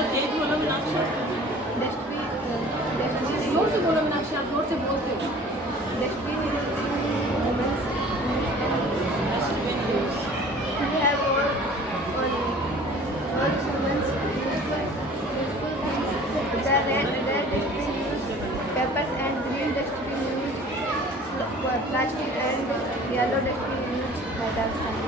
थोड़ा तेज बोलो मीनाक्षी। जोर से बोलो मीनाक्षी, आप जोर से बोलते हो। Peppers and green dustbin use plastic and yellow dustbin use metal stand.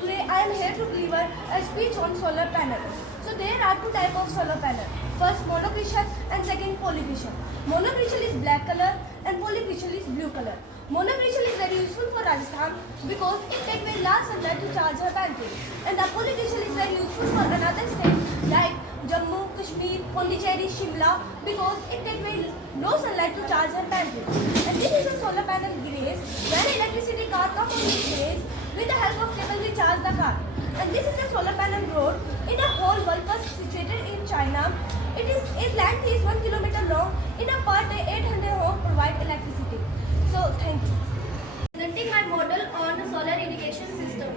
Today I am here to deliver a speech on solar panel. So there are two types of solar panel. First monocrystal and second polycrystal. Monocrystal is black color and polycrystal is blue color. Monocrystal is very useful for Rajasthan because it takes very large sunlight to charge her battery. And the polycrystal is very useful for another state like Jammu, Kashmir, Pondicherry, Shimla because it takes very low sunlight to charge her battery. And this is a solar panel grace where electricity car come on this grace. With the help of cable we charge the car. And this is a solar panel road in a whole world first situated in China. Its length is 1 kilometer long. In a per day 800 homes provide electricity. So thank you. Presenting my model on solar irrigation system.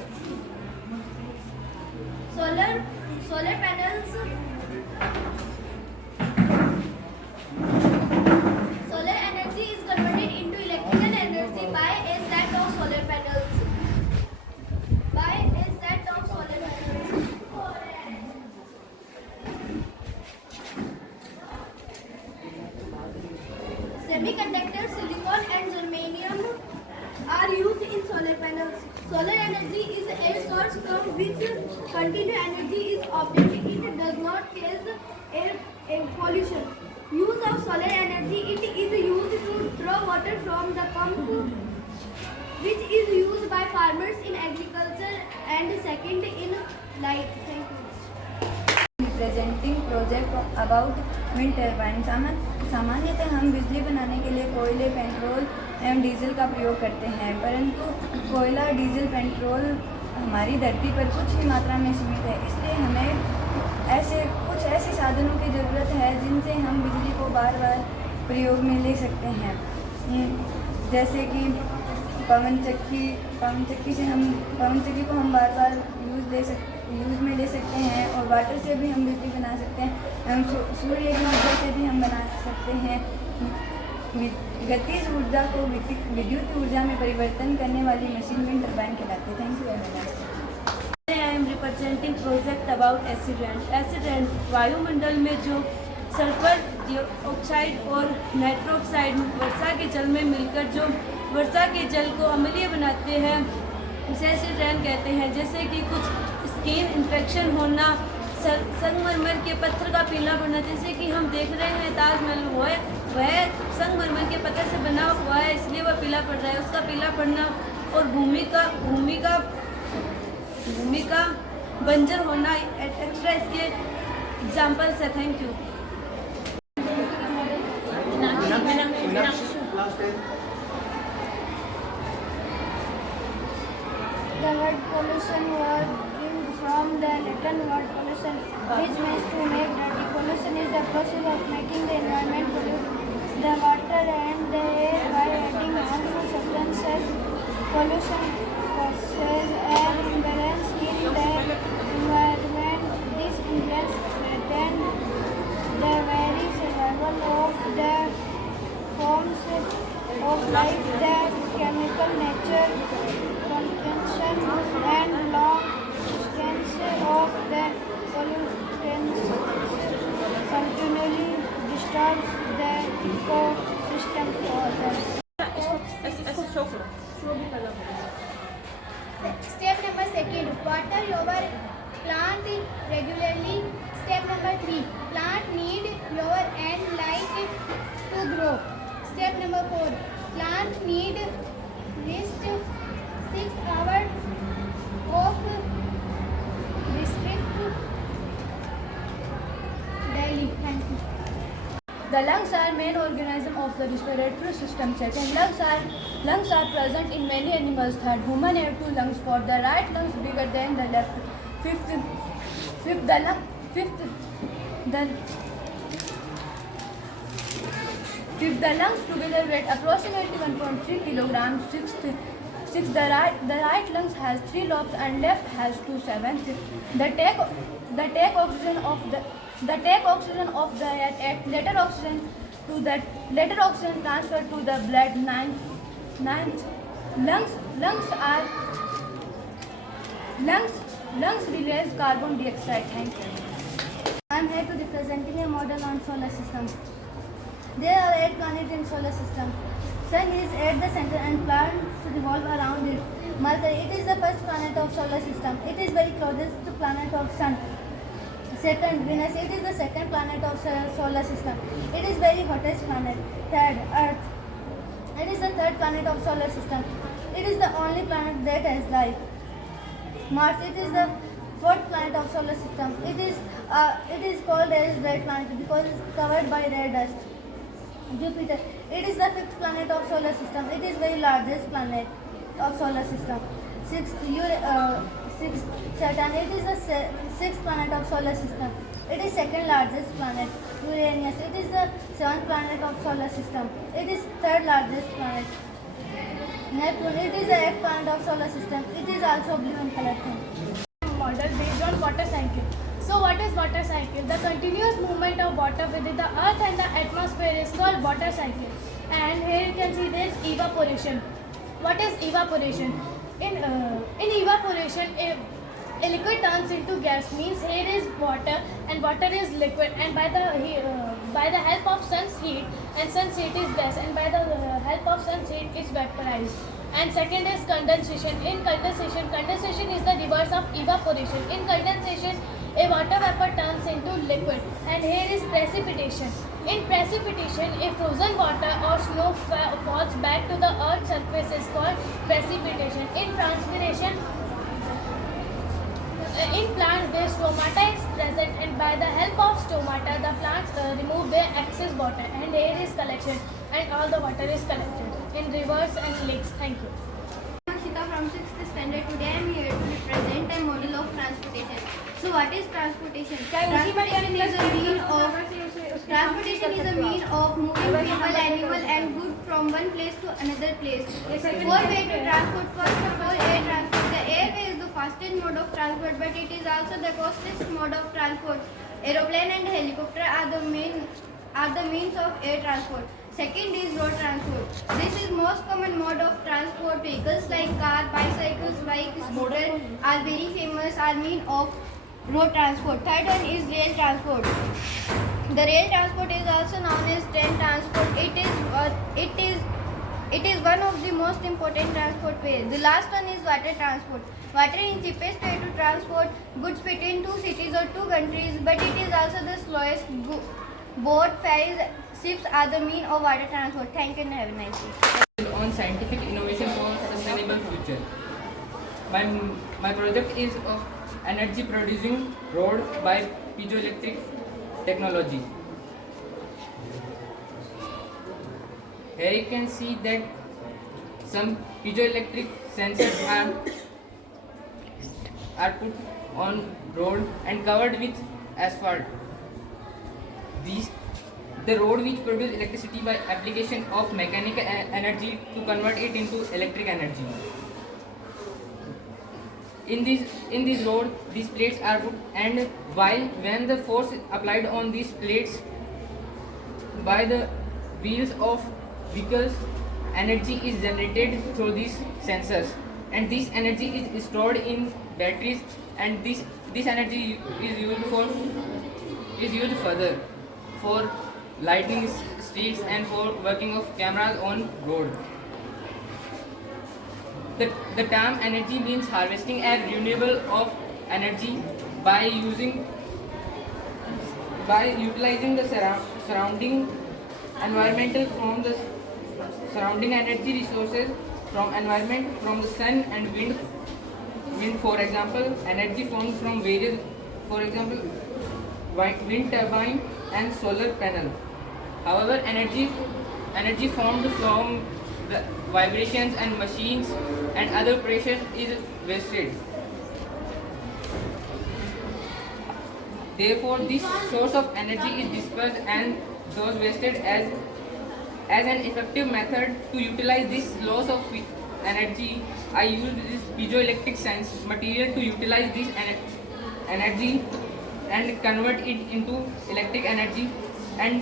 Solar panels. Solar energy is converted into electrical energy by a set of solar panels. Semiconductors, silicon and germanium are used in solar panels. Solar energy is a source from which continuous energy is obtained. It does not cause air pollution. Use of solar energy, it is used to draw water from the pump which is used by farmers in agriculture and second in light. Thank you. Presenting project about wind turbine. सामान्यतः हम बिजली बनाने के लिए कोयले, petrol एवं diesel का प्रयोग करते हैं, परंतु कोयला, डीजल, पेट्रोल हमारी धरती पर कुछ ही मात्रा में सीमित है। इसलिए हमें कुछ ऐसे साधनों की ज़रूरत है जिनसे हम बिजली को बार बार प्रयोग में ले सकते हैं, जैसे कि पवन चक्की को हम बार बार यूज़ में ले सकते हैं और वाटर से भी हम बिजली बना सकते हैं। हम सूर्य की ऊर्जा से भी हम बना सकते हैं। गतिज ऊर्जा को विद्युत ऊर्जा में परिवर्तन करने वाली मशीन विंड टरबाइन कहलाती है। Thank you very much. I am representing project about acid rain. Acid rain वायुमंडल में जो सल्फर डाइऑक्साइड और नाइट्रोक्साइड वर्षा के जल में मिलकर जो वर्षा के जल को अम्लीय बनाते हैं उसे एसिड रेन कहते हैं। जैसे कि कुछ स्किन इन्फेक्शन होना, संगमरमर के पत्थर का पीला पड़ना, जैसे कि हम देख रहे हैं ताजमहल वह संगमरमर के पत्थर से बना हुआ है इसलिए वह पीला पड़ रहा है, उसका पीला पड़ना और भूमि का बंजर होना एक्स्ट्रा इसके एग्जाम्पल्स है। Thank you. The word pollution was derived from the Latin word pollution, which means to make dirty. Pollution is the process of making the environment pollute the water and the air by adding harmful substances. Pollution causes an imbalance in the environment. This imbalance threatens the very survival of the forms of life, the chemical nature, consumption and long existence of the pollutants continually disturbs the ecosystem for others. Step number 2, water your plant regularly. Step number 3, plant need your and light to grow. Step number 4, plant need rest 6 hours of restrict daily. Thank you. The lungs are main organism of the respiratory system. Second, lungs are present in many animals. Third, human have 2 lungs. For the right lungs bigger than the left. Fifth, the lungs together weigh approximately 1.3 kilograms. Sixth, 6. The right lungs has 3 lobes and left has 2 sevenths. The take oxygen of the air at later oxygen transfer to the blood. Ninth, lungs release carbon dioxide. Thank you. I am here to representing a model on solar system. There are 8 planets in solar system. Sun is at the center and planets revolve around it. Mercury, it is the first planet of solar system. It is very closest to planet of Sun. Second, Venus, it is the second planet of solar system. It is very hottest planet. Third, Earth, it is the third planet of solar system. It is the only planet that has life. Mars, it is the fourth planet of solar system. It is called as red planet because it is covered by red dust. Jupiter, it is the fifth planet of solar system. It is very largest planet of solar system. Sixth, Saturn, it is the sixth planet of solar system. It is second largest planet. Uranus, it is the seventh planet of solar system. It is third largest planet. Neptune, it is the eighth planet of solar system. It is also blue in color. Model based on water cycle. So what is water cycle? The continuous movement of water within the earth and the atmosphere is called water cycle. And here you can see there is evaporation. What is evaporation? In evaporation, a liquid turns into gas, means here is water and water is liquid, and by the help of sun's heat, and sun's heat is gas, and by the help of sun's heat it's vaporized. And second is condensation. In condensation is the reverse of evaporation. In condensation, a water vapor turns into liquid. And here is precipitation. In precipitation, a frozen water or snow falls back to the earth's surface is called precipitation. In transpiration, in plants, their stomata is present, and by the help of stomata, the plants remove their excess water. And here is collection, and all the water is collected in rivers and lakes. Thank you. Shita from 6th standard. Today I am here to represent a model of transportation. So what is transportation? Transportation is a mean of moving people, animal and goods from one place to another place. 4 ways to transport. First of all, air transport. The airway is the fastest mode of transport, but it is also the costliest mode of transport. Aeroplane and helicopter are the means of air transport. Second is road transport. This is most common mode of transport. Vehicles like car, bicycles, bikes, scooter are very famous, are mean of road transport. Third one is rail transport. The rail transport is also known as train transport. It is one of the most important transport ways. The last one is water transport. Water is the cheapest way to transport goods between two cities or two countries, but it is also the slowest. Boat, ferries, ships are the mean of water transport. Thank you and have a nice day. On scientific innovation for sustainable future. My project is of energy producing rod by piezoelectric technology. Here you can see that some piezoelectric sensors are put on road and covered with asphalt. The road which produce electricity by application of mechanical energy to convert it into electric energy. In this road, these plates are put, and when the force applied on these plates by the wheels of vehicles, energy is generated through these sensors, and this energy is stored in batteries, and this energy is used further for lighting streets and for working of cameras on road. The term energy means harvesting and renewable of energy by utilizing the surrounding environmental from the surrounding energy resources from environment, from the sun and wind, for example, energy formed from various, for example, wind turbine and solar panel. However, energy formed from the vibrations and machines and other pressures is wasted. Therefore, this source of energy is dispersed and those wasted as an effective method to utilize this loss of energy, I use this piezoelectric sense material to utilize this energy and convert it into electric energy and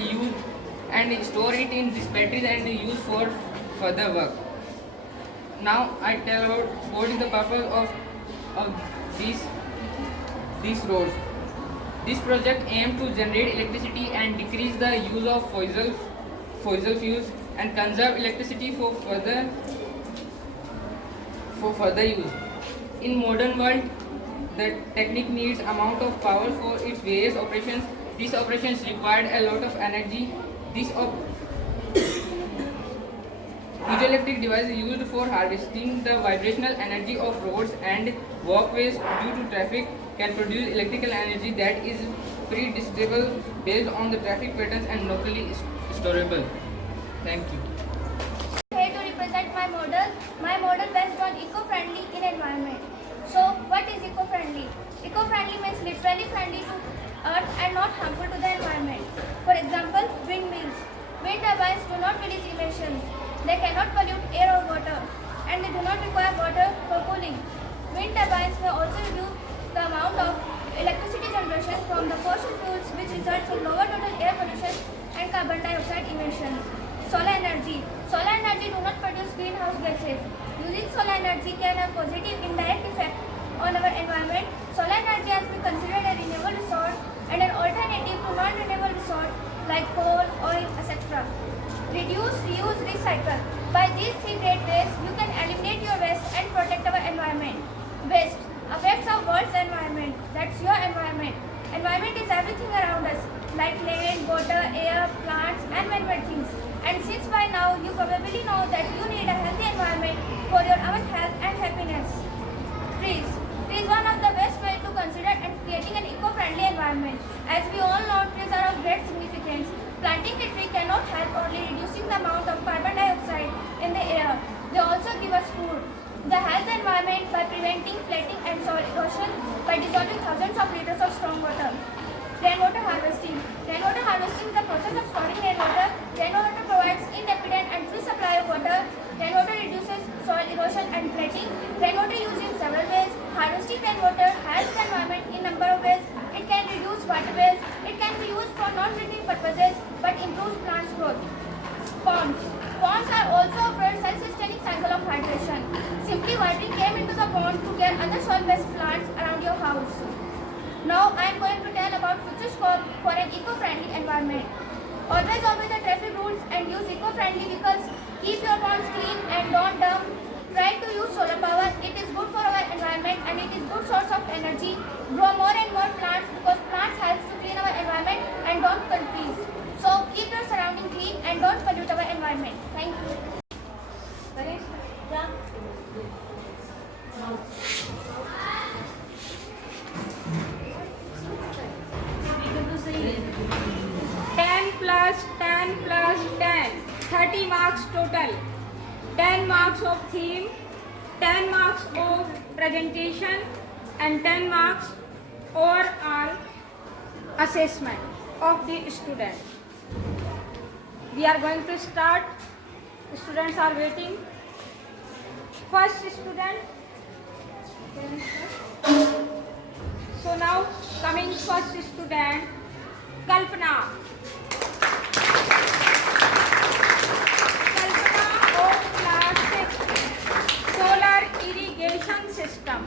use and store it in these batteries and use for further work. Now I tell about what is the purpose of these roads. This project aims to generate electricity and decrease the use of fossil fuels and conserve electricity for further use. In modern world, the technique needs amount of power for its various operations. These operations required a lot of energy. Piezoelectric device is used for harvesting the vibrational energy of roads and walkways due to traffic can produce electrical energy that is predictable based on the traffic patterns and locally storable. Thank you. Here to represent my model based on eco-friendly in environment. So what is eco-friendly? Eco-friendly means literally friendly to earth and not harmful to the environment. For example, windmills. Wind turbines do not release emissions. They cannot pollute air or water, and they do not require water for cooling. Wind turbines may also reduce the amount of electricity generation from the fossil fuels, which results in lower total air pollution and carbon dioxide emissions. Solar energy. Solar energy do not produce greenhouse gases. Using solar energy can have positive indirect effect on our environment. Solar energy has been considered a renewable resource and an alternative to non-renewable resources like coal, oil, etc. Reduce, reuse, recycle. By these three great ways, you can eliminate your waste and protect our environment. Waste affects our world's environment. That's your environment. Environment is everything around us, like land, water, air, plants, and many more things. And since by now you probably know that you need a healthy environment for your own health and happiness. Trees. Trees is one of the best ways to consider and creating an eco-friendly environment. As we all know, trees are of great significance. Planting a tree cannot help only reducing the amount of carbon dioxide in the air. They also give us food. They help the environment by preventing flooding and soil erosion by dissolving thousands of liters of storm water. Rainwater harvesting. Rainwater harvesting is the process of storing rainwater. Rainwater provides independent and free supply of water. Rainwater reduces soil erosion and flooding. Rainwater used in several ways. Harvesting rainwater helps the environment in a number of ways. It can reduce water waste. It can be used for non-drinking purposes but improves plants' growth. Ponds. Ponds are also a very self-sustaining cycle of hydration. Simply watering came into the pond to get other soil-based plants around your house. Now I am going to tell about future scope for an eco-friendly environment. Always obey the traffic rules and use eco-friendly vehicles. Keep your ponds clean and don't dump. Try to use solar power. It is good for our environment and it is good source of energy. Grow more and more plants because plants helps to clean our environment and don't kill trees. So keep your surrounding clean and don't pollute our environment. Thank you. plus 10 plus 10, 30 marks total. 10 marks of theme, 10 marks of presentation and 10 marks overall assessment of the student. We are going to start. Students are waiting. First student. So now coming first student, Kalpana. Kalpana of class 6, solar irrigation system.